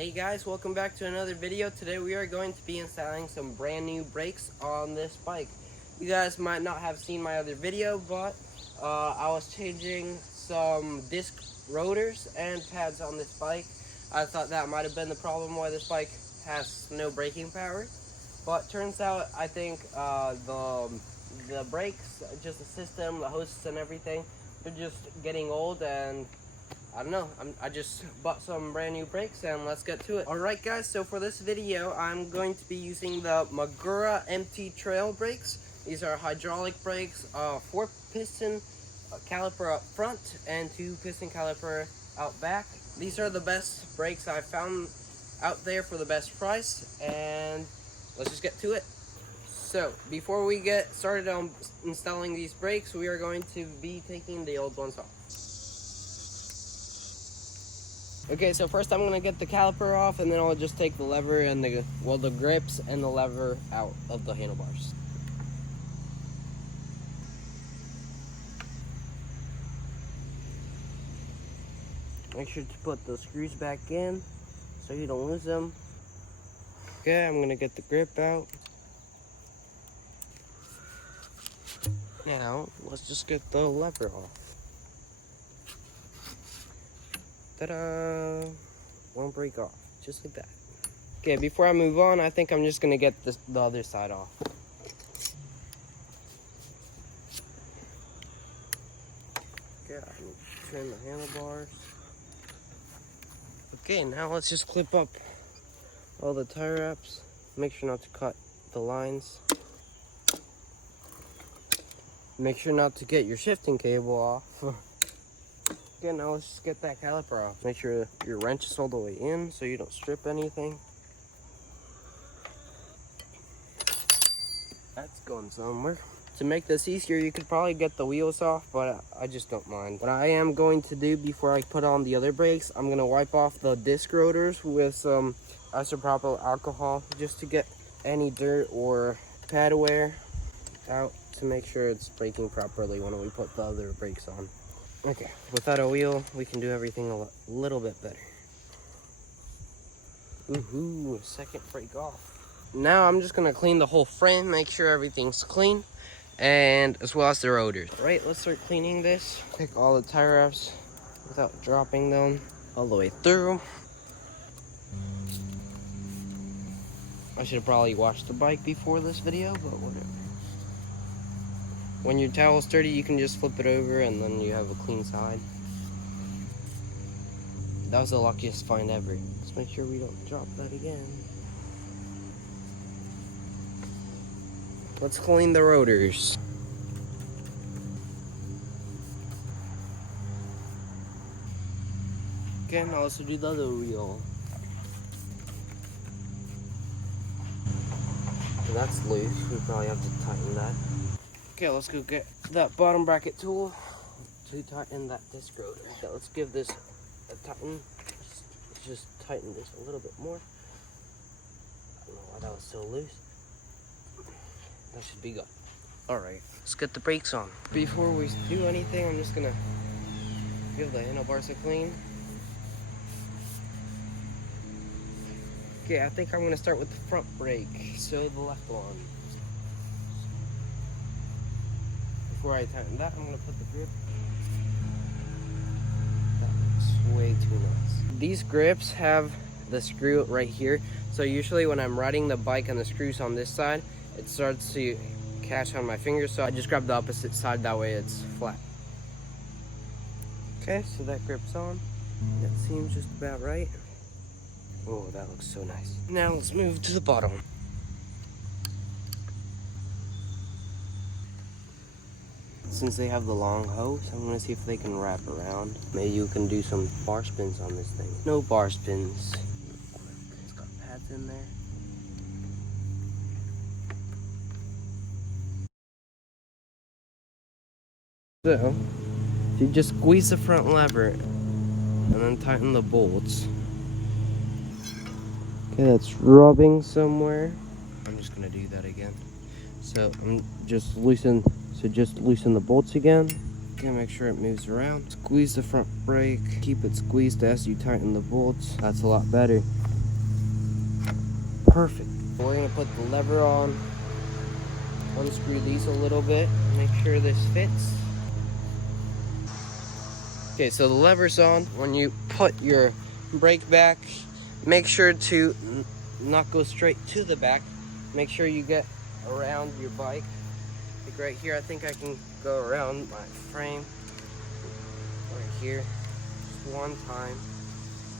Hey guys, welcome back to another video. Today we are going to be installing some brand new brakes on this bike. You guys might not have seen my other video, but I was changing some disc rotors and pads on this bike. I thought that might have been the problem why this bike has no braking power, but turns out I think the brakes, just the system, the hoses and everything, they're just getting old, and I don't know, I just bought some brand new brakes and let's get to it. Alright guys, so for this video I'm going to be using the Magura MT Trail brakes. These are hydraulic brakes, 4 piston caliper up front and 2 piston caliper out back. These are the best brakes I've found out there for the best price, and let's just get to it. So before we get started on installing these brakes, we are going to be taking the old ones off. Okay, so first I'm gonna get the caliper off, and then I'll just take the lever and the grips and the lever out of the handlebars. Make sure to put the screws back in so you don't lose them. Okay, I'm gonna get the grip out. Now, let's just get the lever off. Ta-da! Won't break off, just like that. Okay, before I move on, I think I'm just gonna get the other side off. Okay, I'm turn the handlebars. Okay, now let's just clip up all the tire wraps. Make sure not to cut the lines. Make sure not to get your shifting cable off. Okay, now let's just get that caliper off. Make sure your wrench is all the way in so you don't strip anything. That's going somewhere. To make this easier, you could probably get the wheels off, but I just don't mind. What I am going to do before I put on the other brakes, I'm going to wipe off the disc rotors with some isopropyl alcohol just to get any dirt or pad wear out, to make sure it's braking properly when we put the other brakes on. Okay, without a wheel, we can do everything a little bit better. Woohoo, second brake off. Now I'm just gonna clean the whole frame, make sure everything's clean, and as well as the rotors. Right, let's start cleaning this. Take all the tire wraps without dropping them all the way through. I should have probably washed the bike before this video, but whatever. When your towel's dirty, you can just flip it over and then you have a clean side. That was the luckiest find ever. Let's make sure we don't drop that again. Let's clean the rotors. Okay, now let's do the other wheel. So that's loose, we probably have to tighten that. Okay, let's go get that bottom bracket tool to tighten that disc rotor. Okay, let's give this a tighten. Let's just tighten this a little bit more. I don't know why that was so loose. That should be good. Alright, let's get the brakes on. Before we do anything, I'm just gonna give the handlebars a clean. Okay, I think I'm gonna start with the front brake, so the left one. Before I tighten that, I'm gonna put the grip. That looks way too nice. These grips have the screw right here, so usually when I'm riding the bike and the screw's on this side, it starts to catch on my fingers, so I just grab the opposite side, that way it's flat. Okay, so that grip's on. That seems just about right. Oh, that looks so nice. Now let's move to the bottom. Since they have the long hose, I'm gonna see if they can wrap around. Maybe you can do some bar spins on this thing. No bar spins. It's got pads in there. So, you just squeeze the front lever and then tighten the bolts. Okay, that's rubbing somewhere. I'm just gonna do that again. So I'm just loosen the bolts again. Okay, make sure it moves around. Squeeze the front brake. Keep it squeezed as you tighten the bolts. That's a lot better. Perfect. We're gonna put the lever on, unscrew these a little bit, make sure this fits. Okay, so the lever's on. When you put your brake back, make sure to not go straight to the back. Make sure you get around your bike. Like right here, I think I can go around my frame. Right here, just one time.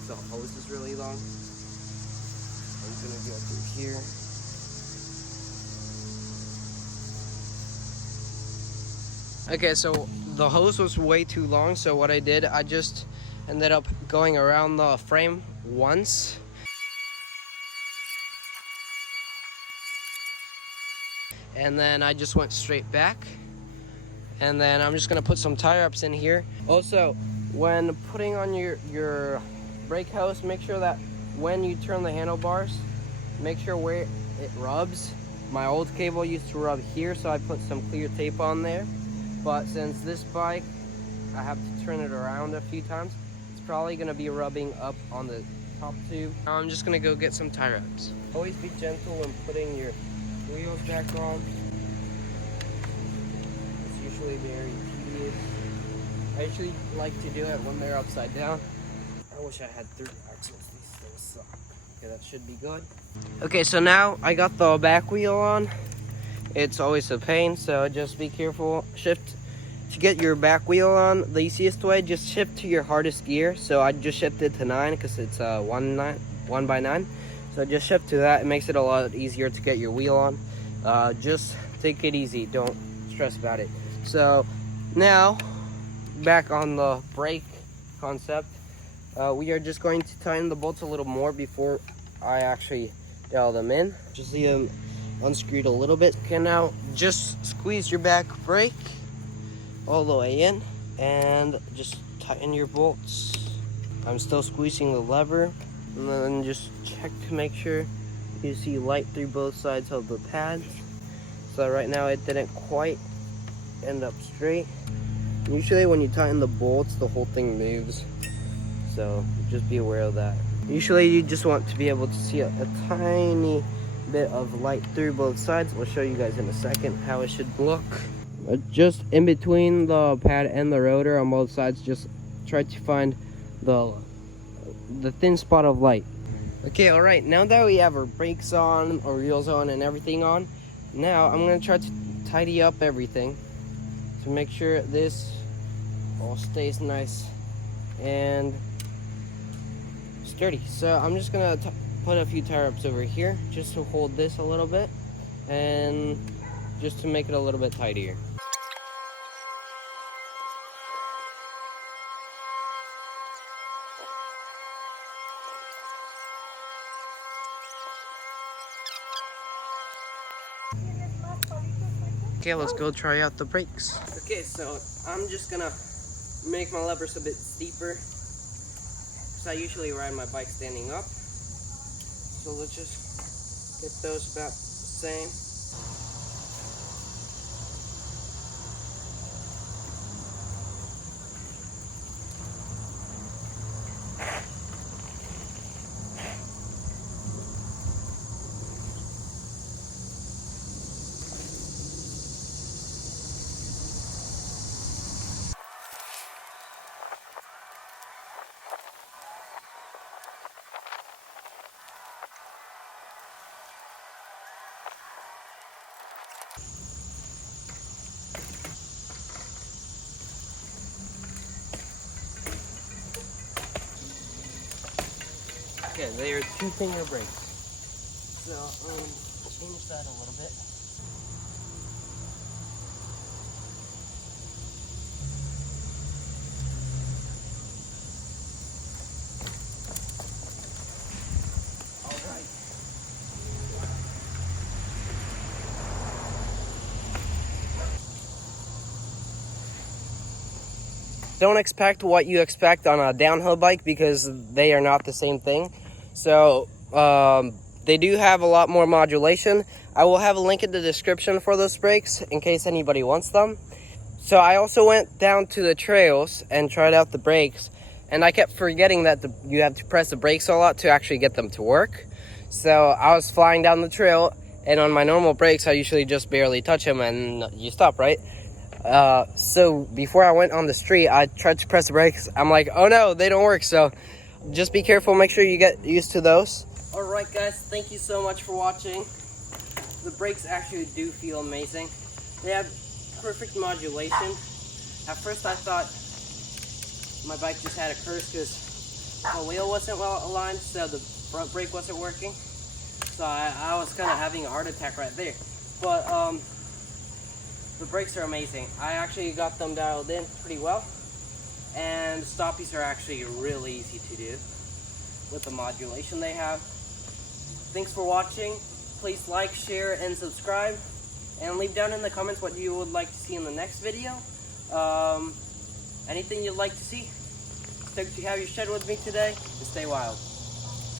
The hose is really long. I'm gonna go through here. Okay, so the hose was way too long, so what I did, I just ended up going around the frame once. And then I just went straight back. And then I'm just gonna put some tire ups in here. Also, when putting on your brake hose, make sure that when you turn the handlebars, make sure where it rubs. My old cable used to rub here, so I put some clear tape on there. But since this bike, I have to turn it around a few times, it's probably gonna be rubbing up on the top tube. Now I'm just gonna go get some tire ups. Always be gentle when putting your wheels back on. It's usually very tedious. I usually like to do it when they're upside down. I wish I had 3 axles. These things suck. Okay, that should be good. Okay, so now I got the back wheel on. It's always a pain, so just be careful. Shift to get your back wheel on. The easiest way, just shift to your hardest gear. So I just shifted to 9 because it's 1 by 9. So just shift to that. It makes it a lot easier to get your wheel on. Just take it easy. Don't stress about it. So now back on the brake concept, we are just going to tighten the bolts a little more before I actually dial them in. Just see them unscrewed a little bit. Okay, now just squeeze your back brake all the way in and just tighten your bolts. I'm still squeezing the lever, and then just check to make sure you see light through both sides of the pads. So right now it didn't quite end up straight. Usually when you tighten the bolts, the whole thing moves, so just be aware of that. Usually you just want to be able to see a tiny bit of light through both sides. We'll show you guys in a second how it should look. Just in between the pad and the rotor on both sides, just try to find the thin spot of light. Okay, all right, now that we have our brakes on, our wheels on, and everything on, now I'm gonna try to tidy up everything to make sure this all stays nice and sturdy. So I'm just gonna put a few tire ups over here just to hold this a little bit and just to make it a little bit tidier. Okay, let's go try out the brakes. Okay, so I'm just gonna make my levers a bit steeper, because I usually ride my bike standing up. So let's just get those about the same. Okay, they are 2-finger brakes. So, change that a little bit. Alright. Don't expect what you expect on a downhill bike, because they are not the same thing. So they do have a lot more modulation. I will have a link in the description for those brakes in case anybody wants them. So I also went down to the trails and tried out the brakes, and I kept forgetting that you have to press the brakes a lot to actually get them to work. So I was flying down the trail, and on my normal brakes, I usually just barely touch them and you stop, right? So before I went on the street, I tried to press the brakes. I'm like, oh no, they don't work. So just be careful. Make sure you get used to those. All right, guys, thank you so much for watching. The brakes actually do feel amazing. They have perfect modulation. At first I thought my bike just had a curse because the wheel wasn't well aligned, so the front brake wasn't working. So I was kind of having a heart attack right there. But the brakes are amazing. I actually got them dialed in pretty well. And stoppies are actually really easy to do with the modulation they have. Thanks for watching. Please like, share, and subscribe. And leave down in the comments what you would like to see in the next video. Anything you'd like to see. Stoked you have your shed with me today, and stay wild.